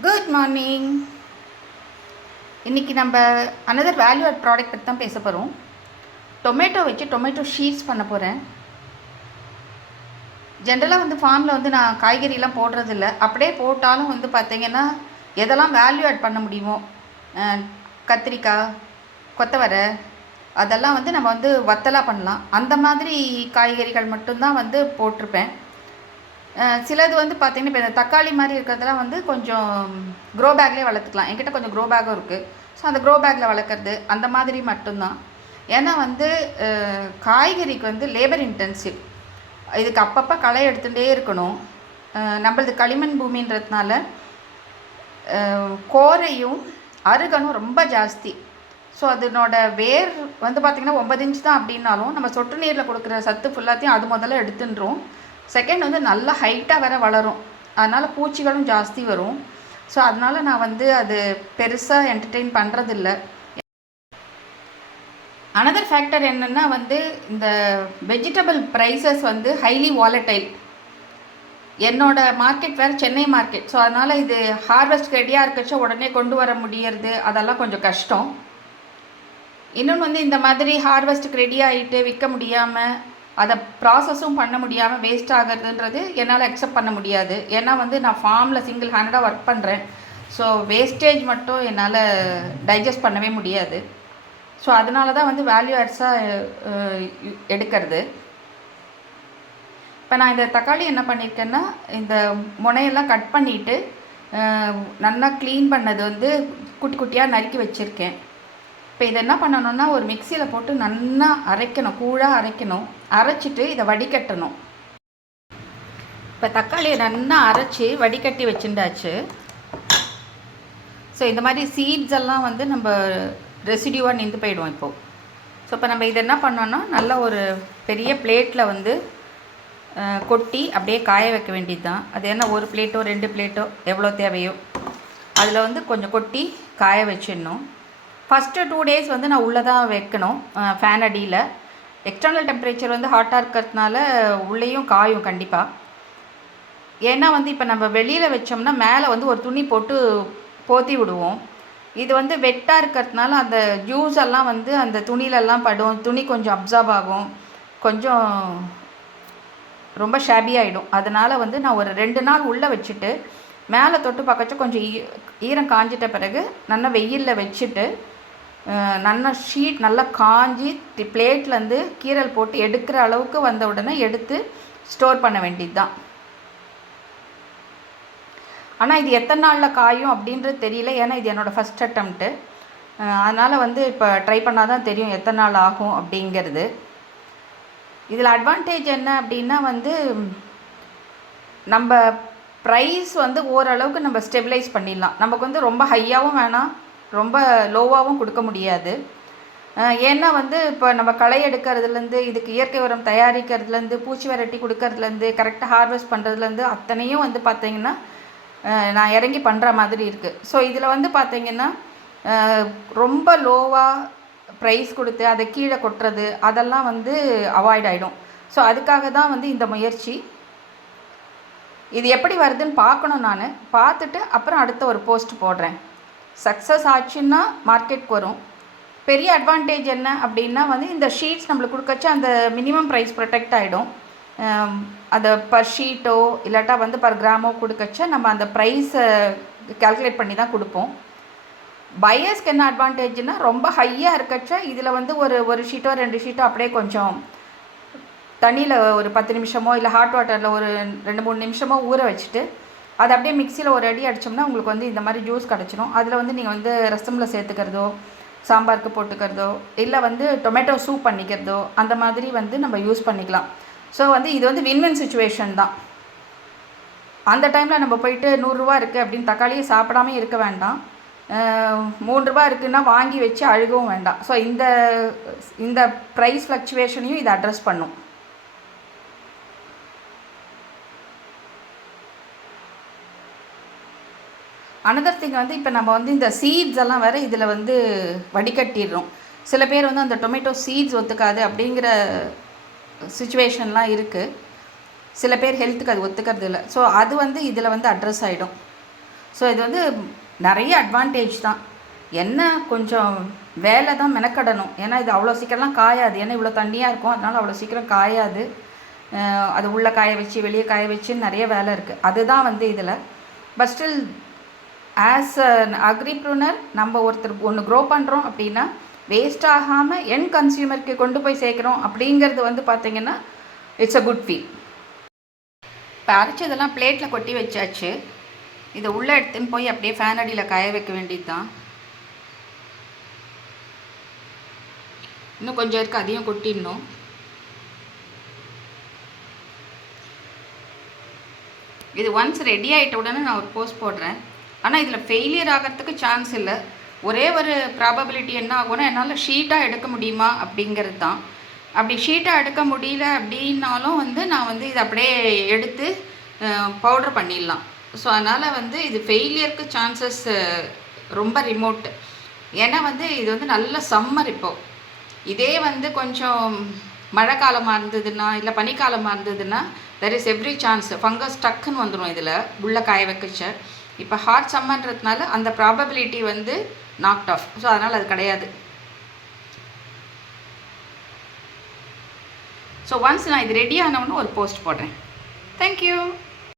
Good morning. இன்றைக்கி நம்ம another value add product பற்றி தான் பேச போகிறோம். டொமேட்டோ வச்சு டொமேட்டோ ஷீட்ஸ் பண்ண போகிறேன். ஜென்ரலாக ஃபார்மில் நான் காய்கறிலாம் போடுறதில்ல. அப்படியே போட்டாலும் பார்த்திங்கன்னா எதெல்லாம் வேல்யூ ஆட் பண்ண முடியுமோ, கத்திரிக்காய், கொத்தவரை, அதெல்லாம் நம்ம வத்தலாக பண்ணலாம். அந்த மாதிரி காய்கறிகள் மட்டும்தான் போட்டிருப்பேன். சிலது பார்த்திங்கன்னா இப்போ இந்த தக்காளி மாதிரி இருக்கிறதுலாம் கொஞ்சம் க்ரோ பேக்லேயே வளர்த்துக்கலாம். என்கிட்ட கொஞ்சம் க்ரோ பேக்கும் இருக்குது. ஸோ அந்த க்ரோ பேக்கில் வளர்க்குறது அந்த மாதிரி மட்டும்தான். ஏன்னா காய்கறிக்கு லேபர் இன்டென்சிவ். இதுக்கு அப்பப்போ களை எடுத்துகிட்டே இருக்கணும். நம்மளது களிமண் பூமின்றதுனால கோரையும் அருகனும் ரொம்ப ஜாஸ்தி. ஸோ அதனோட வேர் பார்த்திங்கன்னா 9 இன்ச் தான் அப்படின்னாலும் நம்ம சொட்டு நீரில் கொடுக்குற சத்து ஃபுல்லாத்தையும் அது முதல்ல எடுத்துன்றோம். செகண்ட் நல்லா ஹைட்டாக வேற வளரும். அதனால் பூச்சிகளும் ஜாஸ்தி வரும். ஸோ அதனால் நான் அது பெருசாக என்டர்டெயின் பண்ணுறதில்ல. அனதர் ஃபேக்டர் என்னென்னா இந்த வெஜிடபிள் ப்ரைஸஸ் ஹைலி வாலடைல். என்னோடய மார்க்கெட் வேறு சென்னை மார்க்கெட். ஸோ அதனால் இது ஹார்வெஸ்ட் ரெடியாக இருக்கச்சோ உடனே கொண்டு வர முடியறது அதெல்லாம் கொஞ்சம் கஷ்டம். இன்னொன்று இந்த மாதிரி ஹார்வெஸ்ட்டுக்கு ரெடி ஆகிட்டு விற்க முடியாமல் அதை ப்ராசஸும் பண்ண முடியாமல் வேஸ்ட் ஆகிறதுன்றது என்னால் அக்செப்ட் பண்ண முடியாது. ஏன்னா நான் ஃபார்மில் சிங்கிள் ஹேண்டடாக ஒர்க் பண்ணுறேன். ஸோ வேஸ்டேஜ் மட்டும் என்னால் டைஜஸ்ட் பண்ணவே முடியாது. ஸோ அதனால தான் வேல்யூ ஆட்ஸாக எடுக்கிறது. இப்போ நான் இந்த தக்காளி என்ன பண்ணியிருக்கேன்னா, இந்த முனையெல்லாம் கட் பண்ணிவிட்டு நல்லா க்ளீன் பண்ணது குட்டி குட்டியாக நறுக்கி வச்சுருக்கேன். இப்போ இதை என்ன பண்ணணும்னா, ஒரு மிக்சியில் போட்டு நல்லா அரைக்கணும், கூழாக அரைக்கணும். அரைச்சிட்டு இதை வடிகட்டணும். இப்போ தக்காளியை நல்லா அரைச்சி வடிகட்டி வச்சுட்டாச்சு. ஸோ இந்த மாதிரி சீட்ஸ் எல்லாம் நம்ம ரெசிடியூவாக நின்று போயிடுவோம் இப்போது. ஸோ இப்போ நம்ம இதை என்ன பண்ணோன்னா, நல்லா ஒரு பெரிய பிளேட்டில் கொட்டி அப்படியே காய வைக்க வேண்டியது தான். அது என்ன, ஒரு பிளேட்டோ 2 பிளேட்டோ எவ்வளோ தேவையோ அதில் கொஞ்சம் கொட்டி காய வச்சிடணும். ஃபஸ்ட்டு 2 days நான் உள்ளே தான் வைக்கணும், ஃபேன் அடியில். எக்ஸ்டர்னல் டெம்பரேச்சர் ஹாட்டாக இருக்கிறதுனால உள்ளேயும் காயும் கண்டிப்பாக. ஏன்னா இப்போ நம்ம வெளியில் வச்சோம்னா மேலே ஒரு துணி போட்டு போத்தி விடுவோம். இது வெட்டாக இருக்கிறதுனால அந்த ஜூஸ் எல்லாம் அந்த துணியிலெல்லாம் படும். துணி கொஞ்சம் அப்சார்ப் ஆகும், கொஞ்சம் ரொம்ப ஷாபி ஆகிடும். அதனால் நான் ஒரு 2 நாள் உள்ளே வச்சுட்டு மேலே தொட்டு பார்க்கச்சோ கொஞ்சம் ஈரம் காஞ்சிட்ட பிறகு நல்லா வெயிலில் வச்சுட்டு நல்லா ஷீட் நல்லா காஞ்சி பிளேட்லேருந்து கீரல் போட்டு எடுக்கிற அளவுக்கு வந்த உடனே எடுத்து ஸ்டோர் பண்ண வேண்டியது தான். ஆனால் இது எத்தனை நாளில் காயும் அப்படின்றது தெரியல. ஏன்னா இது என்னோடய ஃபஸ்ட் அட்டம்ப்ட்டு. அதனால் இப்போ ட்ரை பண்ணால் தான் தெரியும் எத்தனை நாள் ஆகும் அப்படிங்கிறது. இதில் அட்வான்டேஜ் என்ன அப்படின்னா நம்ம ப்ரைஸ் ஓரளவுக்கு நம்ம ஸ்டெபிலைஸ் பண்ணிடலாம். நமக்கு ரொம்ப ஹையாகவும் வேணாம், ரொம்ப லோவாகவும் கொடுக்க முடியாது. ஏன்னா இப்போ நம்ம களை எடுக்கிறதுலேருந்து, இதுக்கு இயற்கை உரம் தயாரிக்கிறதுலேருந்து, பூச்சி விரட்டி கொடுக்கறதுலேருந்து, கரெக்டாக ஹார்வெஸ்ட் பண்ணுறதுலேருந்து அத்தனையும் பார்த்திங்கன்னா நான் இறங்கி பண்ணுற மாதிரி இருக்குது. ஸோ இதில் பார்த்திங்கன்னா ரொம்ப லோவாக ப்ரைஸ் கொடுத்து அதை கீழே கொட்டுறது அதெல்லாம் அவாய்ட் ஆகிடும். ஸோ அதுக்காக தான் இந்த முயற்சி. இது எப்படி வருதுன்னு பார்க்கணும். நான் பார்த்துட்டு அப்புறம் அடுத்த ஒரு போஸ்ட் போடுறேன். சக்ஸஸ் ஆச்சுன்னா மார்க்கெட்டுக்கு வரும். பெரிய அட்வான்டேஜ் என்ன அப்படின்னா இந்த ஷீட்ஸ் நம்மளுக்கு கொடுக்கச்சு அந்த மினிமம் ப்ரைஸ் ப்ரொடெக்ட் ஆகிடும். அதை பர் ஷீட்டோ இல்லாட்டா பர் கிராமோ கொடுக்கச்ச நம்ம அந்த ப்ரைஸை கால்குலேட் பண்ணி தான் கொடுப்போம். பையர்ஸ்க்கு என்ன அட்வான்டேஜ்னா, ரொம்ப ஹையாக இருக்கச்ச இதில் ஒரு ஷீட்டோ 2 ஷீட்டோ அப்படியே கொஞ்சம் தண்ணியில் ஒரு 10 நிமிஷமோ இல்லை ஹாட் வாட்டரில் ஒரு 2-3 நிமிஷமோ ஊற வச்சுட்டு அதை அப்படியே மிக்சியில் ஒரு அடி அடித்தோம்னா உங்களுக்கு இந்த மாதிரி ஜூஸ் கிடச்சிடும். அதில் நீங்கள் ரசமில் சேர்த்துக்கிறதோ, சாம்பாருக்கு போட்டுக்கிறதோ, இல்லை டொமேட்டோ சூப் பண்ணிக்கிறதோ அந்த மாதிரி நம்ம யூஸ் பண்ணிக்கலாம். ஸோ இது வின்-வின் சுச்சுவேஷன் தான். அந்த டைமில் நம்ம போயிட்டு 100 ரூபா இருக்குது அப்படின்னு தக்காளியை சாப்பிடாமே இருக்க வேண்டாம். 3 ரூபா இருக்குதுன்னா வாங்கி வச்சு அழுகவும் வேண்டாம். ஸோ இந்த ப்ரைஸ் ஃப்ளக்சுவேஷனையும் இது அட்ரஸ் பண்ணும். அனதர் திங் இப்போ நம்ம இந்த சீட்ஸ் எல்லாம் வேறு இதில் வடிகட்டிடுறோம். சில பேர் அந்த டொமேட்டோ சீட்ஸ் ஒத்துக்காது அப்படிங்கிற சுச்சுவேஷன்லாம் இருக்குது. சில பேர் ஹெல்த்துக்கு அது ஒத்துக்கிறது இல்லை. ஸோ அது இதில் அட்ரஸ் ஆகிடும். ஸோ இது வந்து நிறைய அட்வான்டேஜ் தான். என்ன கொஞ்சம் வேலை தான் மெனக்கடணும். ஏன்னா இது அவ்வளோ சீக்கிரம்லாம் காயாது. ஏன்னா இவ்வளோ தண்ணியாக இருக்கும், அதனால் அவ்வளோ சீக்கிரம் காயாது. அது உள்ளே காய வச்சு வெளியே காய வச்சுன்னு நிறைய வேலை இருக்குது. அதுதான் வந்து இதில். பட் ஸ்டில் ஆஸ் அன் அக்ரிப்ரூனர் நம்ம ஒருத்தர் ஒன்று க்ரோ பண்ணுறோம் அப்படின்னா வேஸ்ட் ஆகாமல் என் கன்சியூமருக்கு கொண்டு போய் சேர்க்குறோம் அப்படிங்கிறது வந்து பார்த்திங்கன்னா இட்ஸ் அ குட் ஃபீல். இப்போ அரைச்சதெல்லாம் பிளேட்டில் கொட்டி வச்சாச்சு. இதை உள்ளே எடுத்துன்னு போய் அப்படியே ஃபேன் அடியில் காய வைக்க வேண்டியது தான். இன்னும் கொஞ்சம் இருக்குது, அதையும் கொட்டிடணும். இது ஒன்ஸ் ரெடி ஆகிட்ட உடனே நான் ஒரு போஸ்ட் போடுறேன். ஆனால் இதில் ஃபெயிலியர் ஆகிறதுக்கு சான்ஸ் இல்லை. ஒரே ஒரு ப்ராபபிலிட்டி என்ன ஆகும்னா, என்னால் ஷீட்டாக எடுக்க முடியுமா அப்படிங்கிறது தான். அப்படி ஷீட்டாக எடுக்க முடியல அப்படின்னாலும் வந்து நான் வந்து இதை அப்படியே எடுத்து பவுடர் பண்ணிடலாம். ஸோ அதனால் வந்து இது ஃபெயிலியருக்கு சான்சஸ் ரொம்ப ரிமோட்டு. ஏன்னா வந்து இது வந்து நல்ல சம்மர் இப்போது. இதே வந்து கொஞ்சம் மழை காலமாக இருந்ததுன்னா இல்லை பனிக்காலமாக இருந்ததுன்னா there is every chance fungus டக்குன்னு வந்துடும் இதில் உள்ளே காய வைக்கச்ச. இப்போ ஹாட் சம்மர்ன்றதுனால அந்த ப்ராபபிலிட்டி வந்து நாக்ட் ஆஃப். ஸோ அதனால் அது கிடையாது. ஸோ ஒன்ஸ் நான் இது ரெடி ஆனவொன்னு ஒரு போஸ்ட் போடுறேன். தேங்க்யூ.